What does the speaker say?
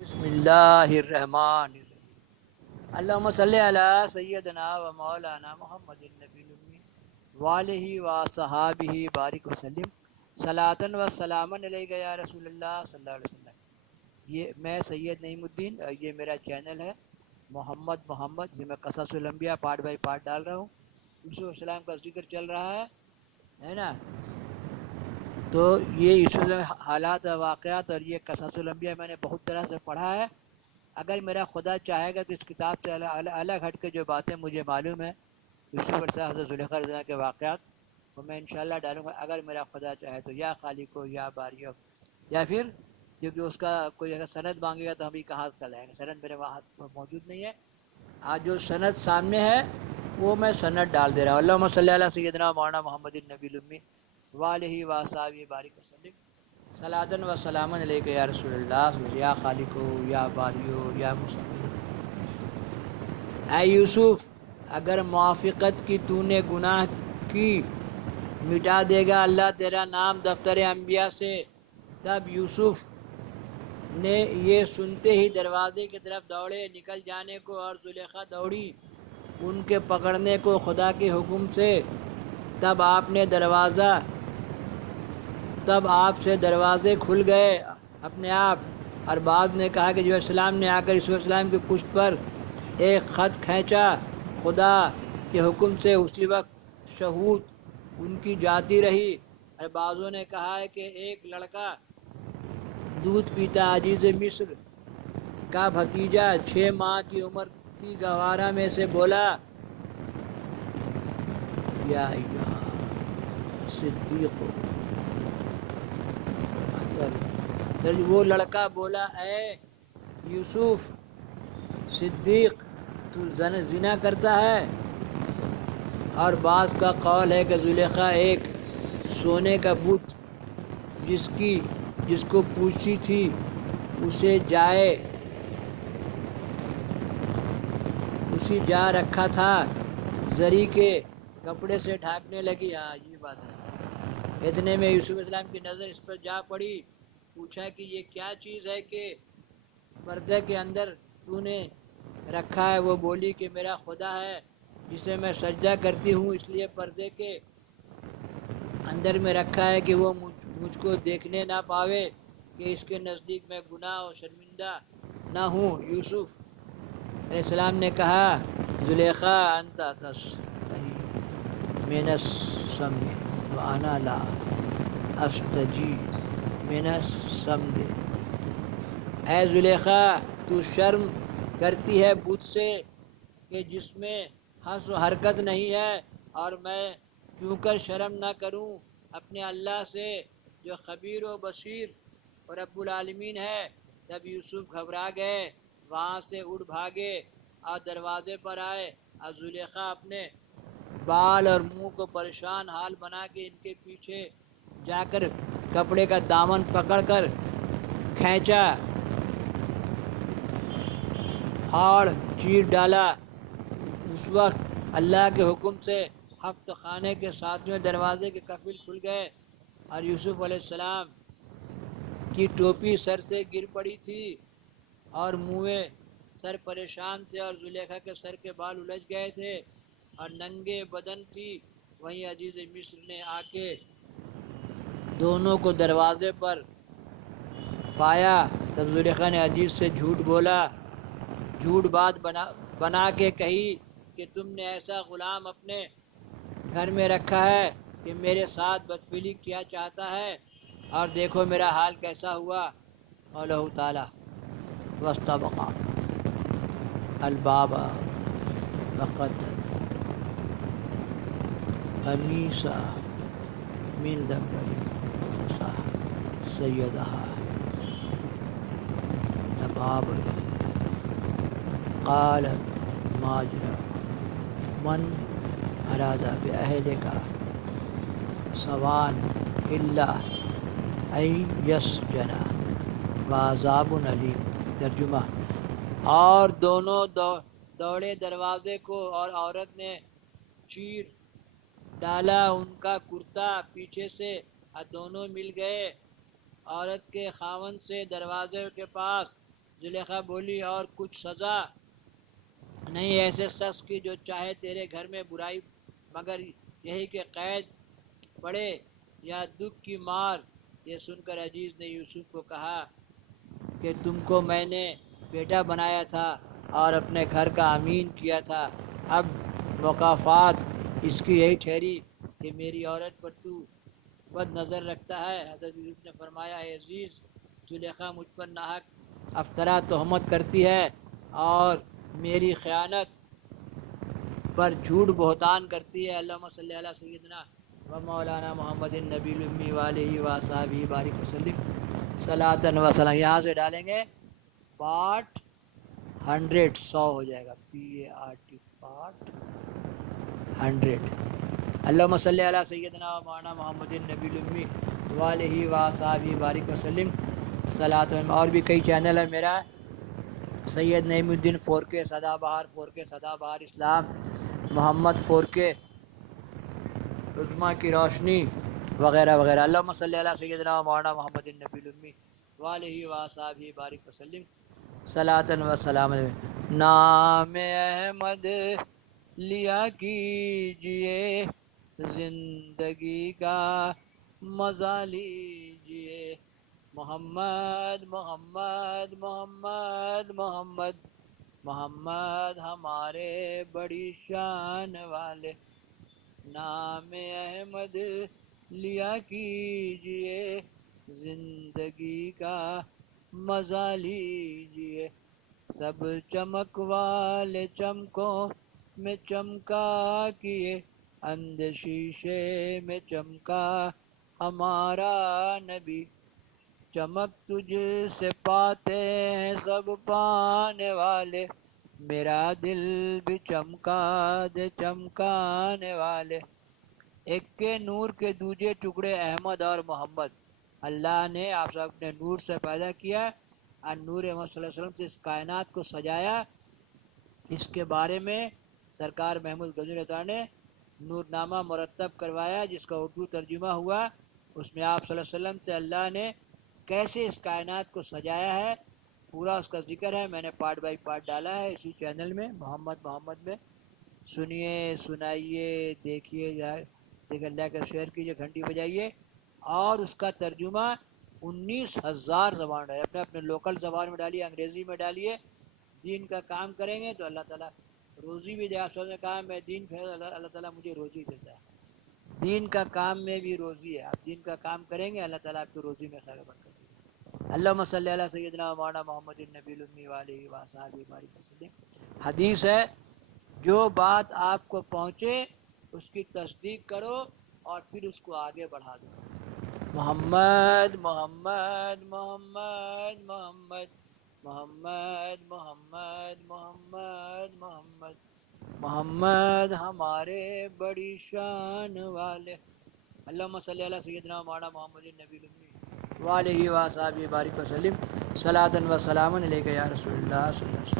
بسم اللہ الرحمن الرحیم اللہم صلی علی سیدنا و مولانا محمد النبی الامی وآلہ و صحابہ بارک وسلم صلاۃ و سلاما علیک یا رسول اللہ صلی اللہ علیہ وسلم۔ یہ میں سید نعیم الدین، یہ میرا چینل ہے محمد جس میں قصص الانبیاء پارٹ بائی پارٹ ڈال رہا ہوں۔ یوسف علیہ السلام کا ذکر چل رہا ہے نا، تو یہ یوسف حالات واقعات اور یہ قصص الانبیاء میں نے بہت طرح سے پڑھا ہے۔ اگر میرا خدا چاہے گا تو اس کتاب سے الگ ہٹ کے جو باتیں مجھے معلوم ہے یوسف علیہ السلام حضرت زلیخا علیہ السلام کے واقعات، وہ میں انشاءاللہ ڈالوں گا اگر میرا خدا چاہے تو، یا خالق ہو یا باری ہو، یا پھر کیونکہ اس کا کوئی اگر سند مانگے گا تو ہم کہاں سے چلائیں گے، سند میرے وہاں موجود نہیں ہے۔ آج جو سند سامنے ہے وہ میں سند ڈال دے رہا ہوں۔ اللہم صلی علی سیدنا مولانا محمد النبی الامی وآلہ وصحبہ بارک وسلم صلاۃ و سلاما علیک یا رسول اللہ یا خالق ہو یا باری ہو یا مصور۔ اے یوسف، اگر موافقت کی تو نے گناہ کی، مٹا دے گا اللہ تیرا نام دفتر انبیاء سے۔ تب یوسف نے یہ سنتے ہی دروازے کی طرف دوڑے نکل جانے کو، اور زلیخا دوڑی ان کے پکڑنے کو خدا کے حکم سے۔ تب آپ سے دروازے کھل گئے اپنے آپ۔ اور بعض نے کہا کہ جو السلام نے آ کر یوسف علیہ السلام کی پشت پر ایک خط کھینچا خدا کے حکم سے، اسی وقت شہوت ان کی جاتی رہی۔ اور بعضوں نے کہا ہے کہ ایک لڑکا دودھ پیتا عزیز مصر کا بھتیجا 6 ماہ کی عمر کی گوارا میں سے بولا، یا ایہا صدیق، وہ لڑکا بولا اے یوسف صدیق، تو زنا کرتا ہے۔ اور بعض کا قول ہے کہ زلیخا ایک سونے کا بت جس کو پوچھی تھی اسے اسی جا رکھا تھا، زری کے کپڑے سے ڈھانکنے لگی۔ ہاں یہ بات ہے۔ اتنے میں یوسف علیہ السلام کی نظر اس پر جا پڑی، پوچھا کہ یہ کیا چیز ہے کہ پردے کے اندر تو نے رکھا ہے؟ وہ بولی کہ میرا خدا ہے جسے میں سجدہ کرتی ہوں، اس لیے پردے کے اندر میں رکھا ہے کہ وہ مجھ کو دیکھنے نہ پاوے، کہ اس کے نزدیک میں گناہ اور شرمندہ نہ ہوں۔ یوسف علیہ السلام نے کہا زلیخا انت تستحی من السمع وانا لا استحی من الصمت۔ اے زلیخا، تو شرم کرتی ہے بت سے کہ جس میں ہنس و حرکت نہیں ہے، اور میں کیوں کر شرم نہ کروں اپنے اللہ سے جو خبیر و بصیر اور رب العالمین ہے۔ تب یوسف گھبرا گئے، وہاں سے اڑ بھاگے اور دروازے پر آئے، اور زلیخا اپنے بال اور منہ کو پریشان حال بنا کے ان کے پیچھے جا کر کپڑے کا دامن پکڑ کر کھینچا، پھاڑ چیر ڈالا۔ اس وقت اللہ کے حکم سے ہفت خانے کے 7ویں دروازے کے قفل کھل گئے، اور یوسف علیہ السلام کی ٹوپی سر سے گر پڑی تھی اور منہ سر پریشان تھے، اور زلیخا کے سر کے بال الجھ گئے تھے اور ننگے بدن تھی۔ وہیں عزیز مصر نے آ کے دونوں کو دروازے پر پایا۔ تب زلیخا نے عزیز سے جھوٹ بات بنا کے کہی کہ تم نے ایسا غلام اپنے گھر میں رکھا ہے کہ میرے ساتھ بدفعلی کیا چاہتا ہے، اور دیکھو میرا حال کیسا ہوا۔ قولہ تعالی واستبقا الباب وقدت قمیصہ من دبر وقصى سیدہا نباب قالت ماجرا من اراد بأہلک سوان الا ان یسجن وعذاب علیم۔ ترجمہ: اور دونوں دوڑے دروازے کو، اور عورت نے چیر ڈالا ان کا کرتا پیچھے سے، اور دونوں مل گئے عورت کے خاوند سے دروازے کے پاس۔ زلیخا بولی اور کچھ سزا نہیں ایسے شخص کی جو چاہے تیرے گھر میں برائی مگر یہی کہ قید پڑے یا دکھ کی مار۔ یہ سن کر عزیز نے یوسف کو کہا کہ تم کو میں نے بیٹا بنایا تھا اور اپنے گھر کا امین کیا تھا، اب مکافات اس کی یہی ٹھہری کہ میری عورت پر تو بد نظر رکھتا ہے۔ حضرت یوسف نے فرمایا اے عزیز، زلیخا مجھ پر ناحق افطرا تہمت کرتی ہے اور میری خیانت پر جھوٹ بہتان کرتی ہے۔ اللہم صلی علی سیدنا و مولانا محمد النبی الامی وآلہ وصحبہ بارک وسلم صلاۃ و سلام۔ یہاں سے ڈالیں گے پارٹ 100 100 ہو جائے گا، PART پارٹ 100۔ اللہم صلی علی سیدنا و مولانا محمد النبی الامی وآلہ وصحبہ بارک وسلم صلاۃ۔ اور بھی کئی چینل ہے میرا، سید نعیم الدین 4K سدا بہار 4K سدا بہار اسلام، محمد 4K عظمیٰ کی روشنی وغیرہ وغیرہ۔ اللہم صلی علی سیدنا و مولانا محمد النبی الامی وآلہ وصحبہ بارک وسلم صلاۃ و سلام۔ نام احمد لیا کیجئے، زندگی کا مزہ لیجئے، محمد محمد محمد محمد محمد ہمارے بڑی شان والے۔ نام احمد لیا کیجئے، زندگی کا مزہ لیجئے، سب چمک والے چمکوں میں چمکا کیے، اندھ شیشے میں چمکا ہمارا نبی، چمک تجھ سے پاتے ہیں سب پانے والے، میرا دل بھی چمکا دے چمکانے والے۔ ایک کے نور کے دوجے ٹکڑے احمد اور محمد۔ اللہ نے آپ سب اپنے نور سے پیدا کیا اور نور محمد صلی اللہ علیہ وسلم سے اس کائنات کو سجایا۔ اس کے بارے میں سرکار محمود غزنوی عطا نے نور نامہ مرتب کروایا جس کا اردو ترجمہ ہوا۔ اس میں آپ صلی اللہ علیہ وسلم سے اللہ نے کیسے اس کائنات کو سجایا ہے پورا اس کا ذکر ہے۔ میں نے پارٹ بائی پارٹ ڈالا ہے اسی چینل میں محمد میں، سنیے سنائیے دیکھیے، دیکھیں لائک اور شیئر کیجیے، گھنٹی بجائیے۔ اور اس کا ترجمہ 19,000 زبان ہے، اپنے اپنے لوکل زبان میں ڈالیے، انگریزی میں ڈالیے۔ دین کا کام کریں گے تو اللہ تعالیٰ روزی بھی دے۔ آپ سب نے کہا میں دین پھیلا، اللہ تعالیٰ مجھے روزی دیتا ہے۔ دین کا کام میں بھی روزی ہے، آپ دین کا کام کریں گے اللہ تعالیٰ آپ کو روزی میں خیر برکت دے گا۔ اللہم صلی علی سیدنا مولانا محمد النبی الامی وآلہ وصحبہ بارک وسلم۔ حدیث ہے جو بات آپ کو پہنچے اس کی تصدیق کرو اور پھر اس کو آگے بڑھا دو۔ محمد محمد محمد محمد محمد محمد محمد محمد محمد ہمارے بڑی شان والے۔ اللہم صلی علی سیدنا مولانا محمد النبی الامی وآلہ وصحبہ بارک وسلم صلاۃ و سلام علیک یا رسول اللہ صلی اللہ علیہ وسلم۔